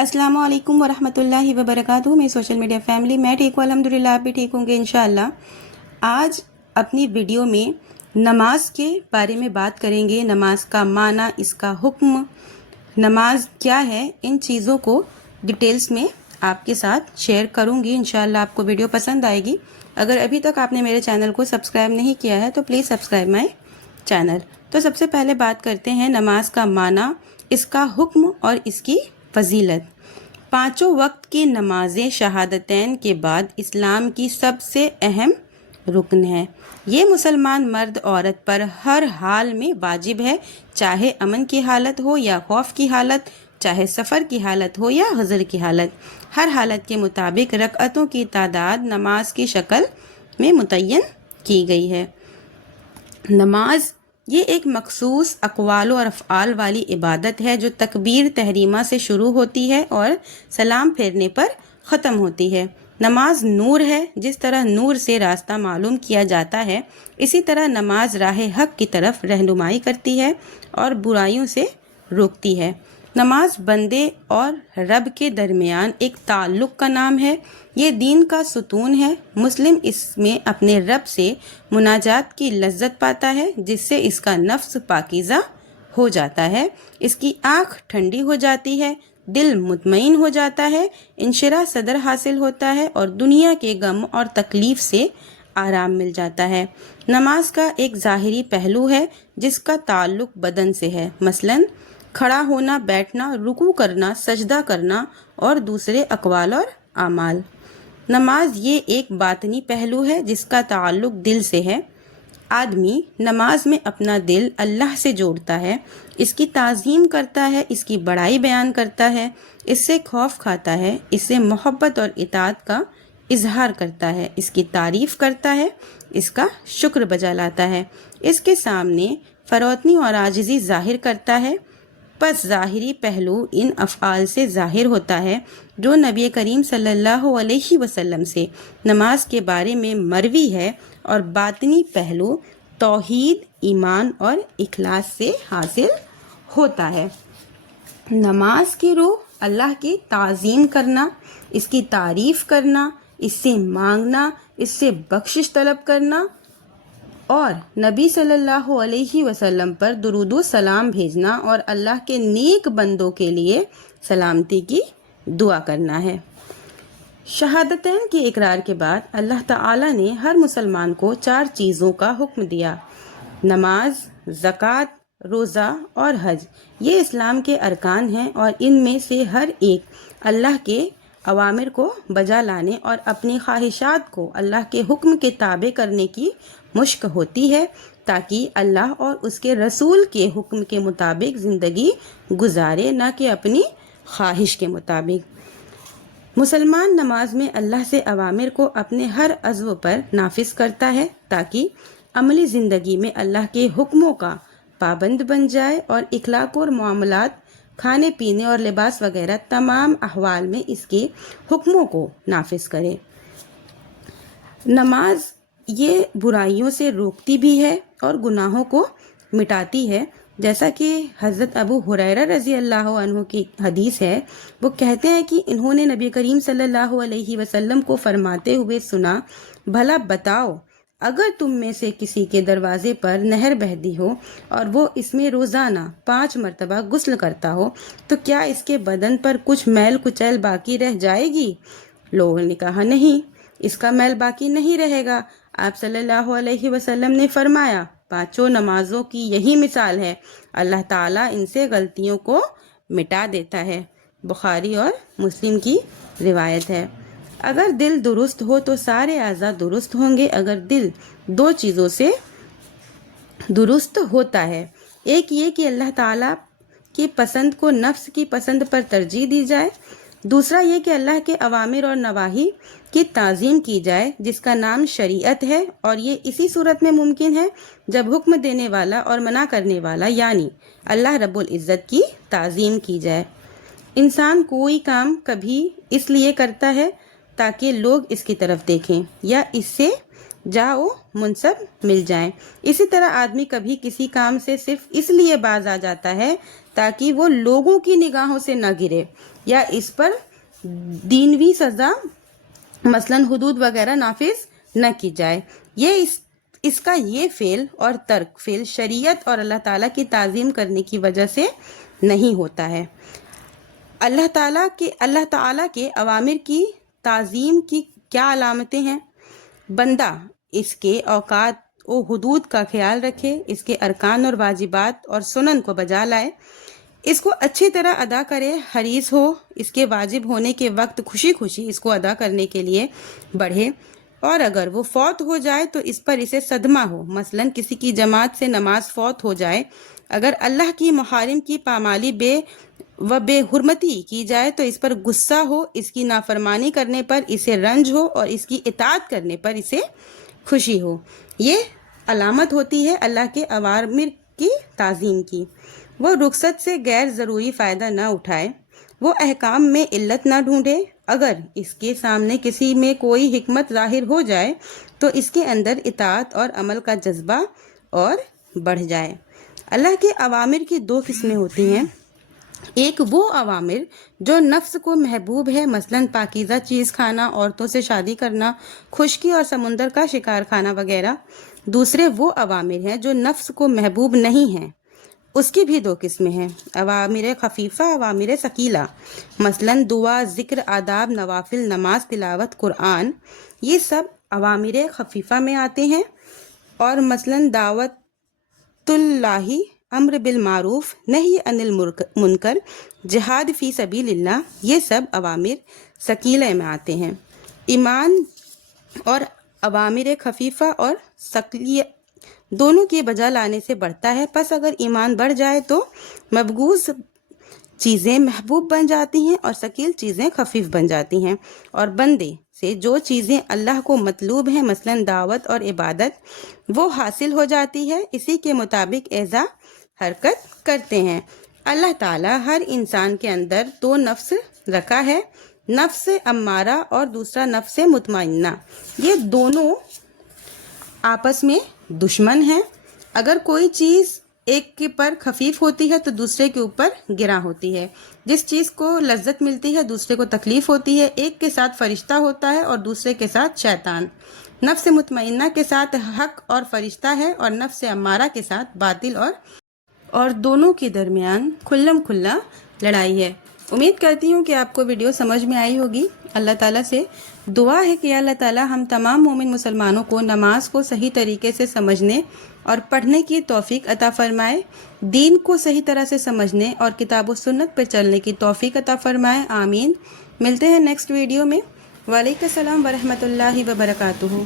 अस्सलाम वालेकुम वरहमत ल्लाहि वबरकातुहू। मेरी सोशल मीडिया फैमिली, मैं ठीक हूँ अल्हम्दुलिल्लाह, आप भी ठीक होंगे इंशाअल्लाह। आज अपनी वीडियो में नमाज के बारे में बात करेंगे। नमाज का माना, इसका हुक्म, नमाज क्या है, इन चीज़ों को डिटेल्स में आपके साथ शेयर करूँगी। इंशाअल्लाह आपको वीडियो पसंद आएगी। अगर अभी तक आपने मेरे चैनल को सब्सक्राइब नहीं किया है तो प्लीज़ सब्सक्राइब माई चैनल। तो सबसे पहले बात करते हैं नमाज का माना, इसका हुक्म और इसकी फजीलत। पाँचों वक्त की नमाजें शहादतैन के बाद इस्लाम की सबसे अहम रुकन है। ये मुसलमान मर्द औरत पर हर हाल में वाजिब है, चाहे अमन की हालत हो या खौफ की हालत, चाहे सफ़र की हालत हो या हज़र की हालत। हर हालत के मुताबिक रकअतों की तादाद नमाज की शक्ल में मुतय्यन की गई है। नमाज ये एक मखसूस अक़वाल और अफ़आल वाली इबादत है जो तकबीर तहरीमा से शुरू होती है और सलाम फेरने पर ख़त्म होती है। नमाज नूर है। जिस तरह नूर से रास्ता मालूम किया जाता है, इसी तरह नमाज राह हक़ की तरफ रहनुमाई करती है और बुराइयों से रोकती है। नमाज बंदे और रब के दरमियान एक ताल्लुक़ का नाम है। ये दीन का सुतून है। मुस्लिम इसमें अपने रब से मुनाजात की लज्जत पाता है, जिससे इसका नफ्स पाकीज़ा हो जाता है, इसकी आँख ठंडी हो जाती है, दिल मुतमईन हो जाता है, इंशिराह सदर हासिल होता है और दुनिया के गम और तकलीफ़ से आराम मिल जाता है। नमाज का एक ज़ाहिरी पहलू है जिसका ताल्लुक़ बदन से है, मसलन खड़ा होना, बैठना, रुकू करना, सजदा करना और दूसरे अक़वाल और आमाल। नमाज ये एक बातनी पहलू है जिसका ताल्लुक़ दिल से है। आदमी नमाज में अपना दिल अल्लाह से जोड़ता है, इसकी ताज़ीम करता है, इसकी बड़ाई बयान करता है, इससे खौफ खाता है, इससे मोहब्बत और इताअत का इजहार करता है, इसकी तारीफ़ करता है, इसका शुक्र बजा लाता है, इसके सामने फ़रोतनी और आजिज़ी ज़ाहिर करता है। बस ज़ाहिरी पहलू इन अफ़आल से ज़ाहिर होता है जो नबी करीम सल्लल्लाहु अलैहि वसल्लम से नमाज के बारे में मरवी है, और बातिनी पहलू तौहीद, ईमान और इखलास से हासिल होता है। नमाज की रूह अल्लाह की ताज़ीम करना, इसकी तारीफ़ करना, इससे मांगना, इससे बख्शिश तलब करना और नबी सल्लल्लाहु अलैहि वसल्लम पर दुरूद व सलाम भेजना और अल्लाह के नेक बंदों के लिए सलामती की दुआ करना है। शहादतैन के इकरार के बाद अल्लाह ताला ने हर मुसलमान को 4 चीज़ों का हुक्म दिया: नमाज, ज़कात, रोज़ा और हज। ये इस्लाम के अरकान हैं और इनमें से हर एक अल्लाह के अवामिर को बजा लाने और अपनी ख्वाहिशात को अल्लाह के हुक्म के ताबे करने की मुश्क होती है, ताकि अल्लाह और उसके रसूल के हुक्म के मुताबिक ज़िंदगी गुजारे, न कि अपनी ख्वाहिश के मुताबिक। मुसलमान नमाज में अल्लाह से अवामिर को अपने हर अज़्व पर नाफिज करता है ताकि अमली ज़िंदगी में अल्लाह के हुक्मों का पाबंद बन जाए और इखलाक और मामलात, खाने पीने और लिबास वगैरह तमाम अहवाल में इसके हुक्मों को नाफिज करे। नमाज ये बुराइयों से रोकती भी है और गुनाहों को मिटाती है, जैसा कि हज़रत अबू हुरैरा रज़ी अल्लाह अन्हु की हदीस है। वो कहते हैं कि इन्होंने नबी करीम सल्लल्लाहु अलैहि वसल्लम को फरमाते हुए सुना, भला बताओ, अगर तुम में से किसी के दरवाजे पर नहर बहती हो और वो इसमें रोज़ाना 5 मरतबा गुस्ल करता हो, तो क्या इसके बदन पर कुछ मैल कुचैल बाकी रह जाएगी? लोगों ने कहा, नहीं, इसका मैल बाकी नहीं रहेगा। आप सल्लल्लाहु अलैहि वसल्लम ने फरमाया, 5 नमाजों की यही मिसाल है, अल्लाह ताला इनसे गलतियों को मिटा देता है। बुखारी और मुस्लिम की रिवायत है। अगर दिल दुरुस्त हो तो सारे आज़ा दुरुस्त होंगे। अगर दिल 2 चीज़ों से दुरुस्त होता है, एक ये कि अल्लाह ताला की पसंद को नफ्स की पसंद पर तरजीह दी जाए, दूसरा ये कि अल्लाह के अवामिर और नवाही की ताज़ीम की जाए, जिसका नाम शरीयत है, और ये इसी सूरत में मुमकिन है जब हुक्म देने वाला और मना करने वाला यानी अल्लाह रब्बुल इज़्ज़त की ताज़ीम की जाए। इंसान कोई काम कभी इसलिए करता है ताकि लोग इसकी तरफ देखें या इससे जाओ मुनसब मिल जाएं। इसी तरह आदमी कभी किसी काम से सिर्फ इसलिए बाज आ जाता है تاکہ وہ لوگوں کی نگاہوں سے نہ گرے یا اس پر دینوی سزا مثلاً حدود وغیرہ نافذ نہ کی جائے۔ یہ اس کا یہ فعل اور ترک فعل شریعت اور اللہ تعالیٰ کی تعظیم کرنے کی وجہ سے نہیں ہوتا ہے۔ اللہ تعالیٰ کے اوامر کی تعظیم کی کیا علامتیں ہیں؟ بندہ اس کے اوقات و حدود کا خیال رکھے، اس کے ارکان اور واجبات اور سنن کو بجا لائے، اس کو اچھی طرح ادا کرے، حریص ہو، اس کے واجب ہونے کے وقت خوشی خوشی اس کو ادا کرنے کے لیے بڑھے، اور اگر وہ فوت ہو جائے تو اس پر اسے صدمہ ہو، مثلا کسی کی جماعت سے نماز فوت ہو جائے، اگر اللہ کی محارم کی پامالی بے حرمتی کی جائے تو اس پر غصہ ہو، اس کی نافرمانی کرنے پر اسے رنج ہو اور اس کی اطاعت کرنے پر اسے خوشی ہو۔ یہ علامت ہوتی ہے اللہ کے اوامر کی تعظیم کی۔ وہ رخصت سے غیر ضروری فائدہ نہ اٹھائے، وہ احکام میں علت نہ ڈھونڈے، اگر اس کے سامنے کسی میں کوئی حکمت ظاہر ہو جائے تو اس کے اندر اطاعت اور عمل کا جذبہ اور بڑھ جائے۔ اللہ کے اوامر کی دو قسمیں ہوتی ہیں، ایک وہ اوامر جو نفس کو محبوب ہے، مثلاً پاکیزہ چیز کھانا، عورتوں سے شادی کرنا، خشکی اور سمندر کا شکار کھانا وغیرہ۔ دوسرے وہ اوامر ہیں جو نفس کو محبوب نہیں ہیں، اس کی بھی دو قسمیں ہیں، اوامر خفیفہ، اوامر ثقیلہ، مثلاً دعا، ذکر، آداب، نوافل، نماز، تلاوت، قرآن، یہ سب اوامر خفیفہ میں آتے ہیں، اور مثلاً دعوت اللہ، امر بالمعروف، نہی عن المنکر، جہاد فی سبیل اللہ، یہ سب اوامر ثقیلہ میں آتے ہیں۔ ایمان اور اوامر خفیفہ اور ثقیلہ دونوں کے بجا لانے سے بڑھتا ہے، پس اگر ایمان بڑھ جائے تو مبغوض چیزیں محبوب بن جاتی ہیں اور ثقیل چیزیں خفیف بن جاتی ہیں، اور بندے سے جو چیزیں اللہ کو مطلوب ہیں، مثلاً دعوت اور عبادت، وہ حاصل ہو جاتی ہے، اسی کے مطابق اعضاء حرکت کرتے ہیں۔ اللہ تعالیٰ ہر انسان کے اندر دو نفس رکھا ہے، نفس امارہ اور دوسرا نفس مطمئنہ، یہ دونوں آپس میں دشمن ہیں۔ اگر کوئی چیز ایک کے پر خفیف ہوتی ہے تو دوسرے کے اوپر گراں ہوتی ہے، جس چیز کو لذت ملتی ہے دوسرے کو تکلیف ہوتی ہے، ایک کے ساتھ فرشتہ ہوتا ہے اور دوسرے کے ساتھ شیطان، نفس مطمئنہ کے ساتھ حق اور فرشتہ ہے اور نفس امارہ کے ساتھ باطل اور دونوں کے درمیان کھلم کھلا لڑائی ہے۔ امید کرتی ہوں کہ آپ کو ویڈیو سمجھ میں آئی ہوگی۔ اللہ تعالیٰ سے دعا ہے کہ اللہ تعالیٰ ہم تمام مومن مسلمانوں کو نماز کو صحیح طریقے سے سمجھنے اور پڑھنے کی توفیق عطا فرمائے، دین کو صحیح طرح سے سمجھنے اور کتاب و سنت پر چلنے کی توفیق عطا فرمائے، آمین۔ ملتے ہیں نیکسٹ ویڈیو میں۔ وعلیکم السلام ورحمۃ اللہ وبرکاتہ۔